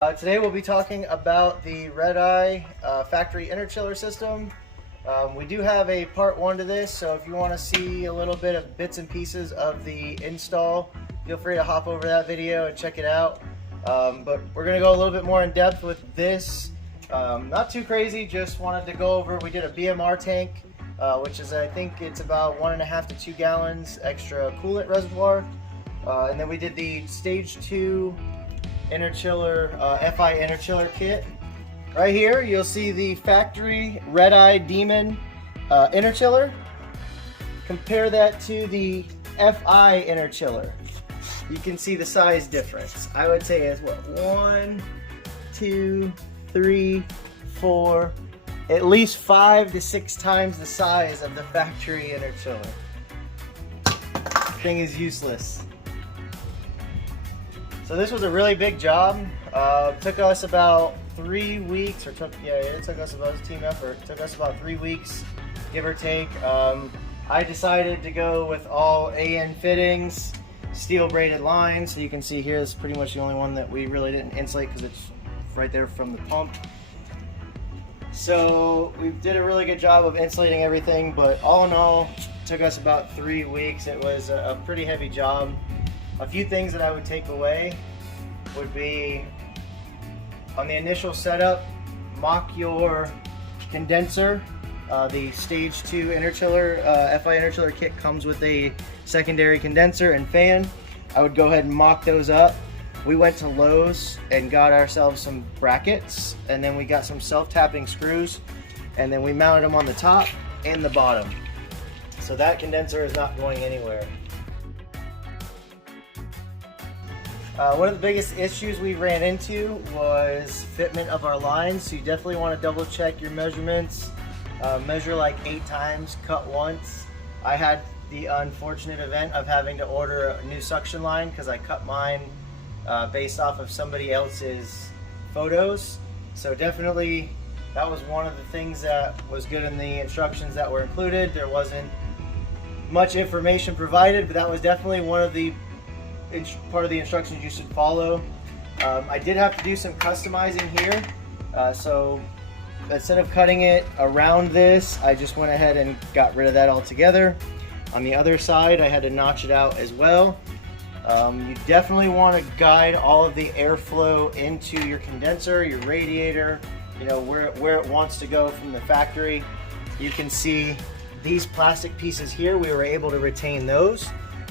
Today we'll be talking about the Redeye factory interchiller system. We do have a part 1 to this, so if you want to see a little bit of bits and pieces of the install, feel free to hop over that video and check it out. But we're going to go a little bit more in depth with this. Not too crazy, just wanted to go over, we did a BMR tank, which is, I think it's about 1.5 to 2 gallons extra coolant reservoir. And then we did the stage 2 Interchiller, FI Interchiller kit. Right here you'll see the factory Redeye Demon Interchiller. Compare that to the FI Interchiller. You can see the size difference. I would say it's what, 1, 2, 3, 4, at least 5 to 6 times the size of the factory Interchiller. Thing is useless. So this was a really big job. Took us about 3 weeks, it took us about, it was a team effort. It took us about 3 weeks, give or take. I decided to go with all AN fittings, steel braided lines. So you can see here, this is pretty much the only one that we really didn't insulate because it's right there from the pump. So we did a really good job of insulating everything, but all in all, it took us about 3 weeks. It was a pretty heavy job. A few things that I would take away would be, on the initial setup, mock your condenser. The stage 2 Interchiller, FI Interchiller kit comes with a secondary condenser and fan. I would go ahead and mock those up. We went to Lowe's and got ourselves some brackets, and then we got some self-tapping screws, and then we mounted them on the top and the bottom. So that condenser is not going anywhere. One of the biggest issues we ran into was fitment of our lines, so you definitely want to double check your measurements. Measure like 8 times, cut once. I had the unfortunate event of having to order a new suction line because I cut mine based off of somebody else's photos. So definitely that was one of the things that was good in the instructions that were included. There wasn't much information provided, but that was definitely one of the part of the instructions you should follow. I did have to do some customizing here. So instead of cutting it around this, I just went ahead and got rid of that altogether. On the other side, I had to notch it out as well. You definitely want to guide all of the airflow into your condenser, your radiator, you know, where it wants to go from the factory. You can see these plastic pieces here, we were able to retain those.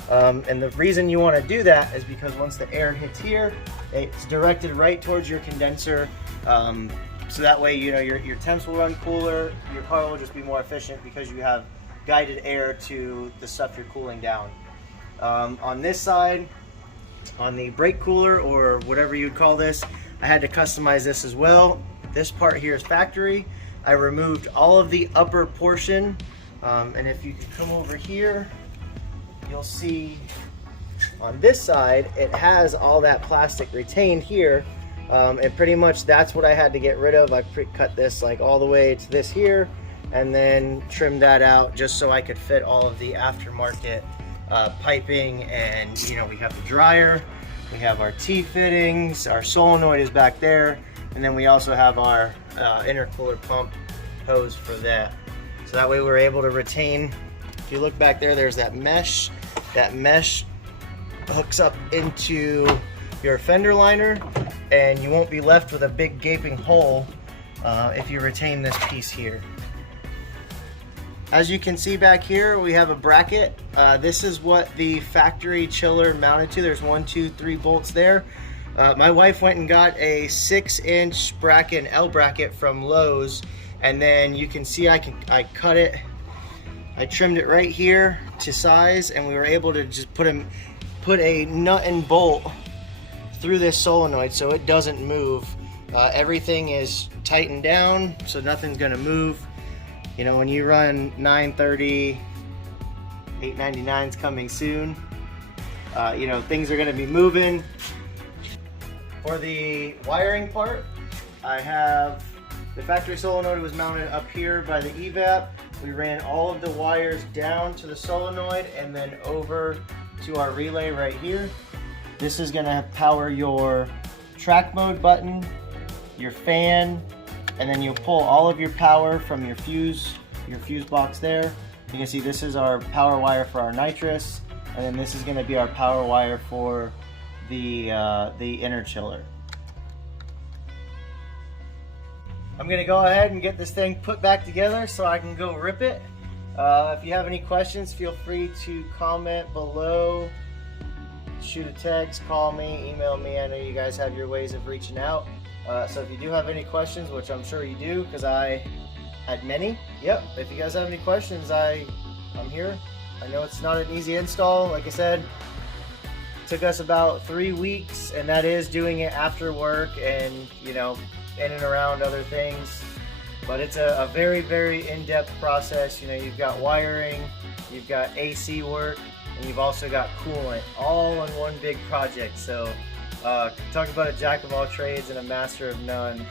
And the reason you want to do that is because once the air hits here, it's directed right towards your condenser. So that way, you know, your temps will run cooler, your car will just be more efficient because you have guided air to the stuff you're cooling down. On this side, on the brake cooler or whatever you'd call this, I had to customize this as well. This part here is factory. I removed all of the upper portion, and if you come over here, you'll see on this side it has all that plastic retained here, and pretty much that's what I had to get rid of. I cut this like all the way to this here and then trimmed that out just so I could fit all of the aftermarket piping. And you know, we have the dryer, we have our T-fittings, our solenoid is back there, and then we also have our intercooler pump hose for that. So that way we're able to retain. If you look back there, there's that mesh. That mesh hooks up into your fender liner, and you won't be left with a big gaping hole if you retain this piece here. As you can see back here, we have a bracket. This is what the factory chiller mounted to. There's 1, 2, 3 bolts there. My wife went and got a 6-inch bracket, an L bracket from Lowe's, and then you can see I cut it. I trimmed it right here to size, and we were able to just put a nut and bolt through this solenoid so it doesn't move. Everything is tightened down so nothing's gonna move. You know, when you run 930, 899's coming soon, you know, things are gonna be moving. For the wiring part, I have the factory solenoid was mounted up here by the evap. We ran all of the wires down to the solenoid and then over to our relay right here. This is gonna power your track mode button, your fan, and then you'll pull all of your power from your fuse box there. You can see this is our power wire for our nitrous, and then this is going to be our power wire for the interchiller. I'm going to go ahead and get this thing put back together so I can go rip it. If you have any questions, feel free to comment below, shoot a text, call me, email me. I know you guys have your ways of reaching out. So if you do have any questions, which I'm sure you do because I had many, yep, if you guys have any questions, I'm here. I know it's not an easy install. Like I said, it took us about 3 weeks, and that is doing it after work and, you know, in and around other things. But it's a very, very in-depth process. You know, you've got wiring, you've got AC work, and you've also got coolant, all in one big project. So talk about a jack of all trades and a master of none.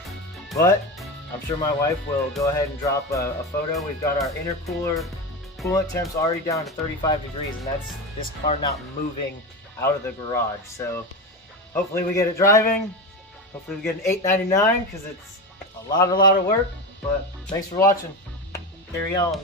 But I'm sure my wife will go ahead and drop a photo. We've got our intercooler coolant temps already down to 35 degrees, and that's this car not moving out of the garage. So hopefully we get it driving. Hopefully we get an $8.99 because it's a lot of work. But thanks for watching. Carry on.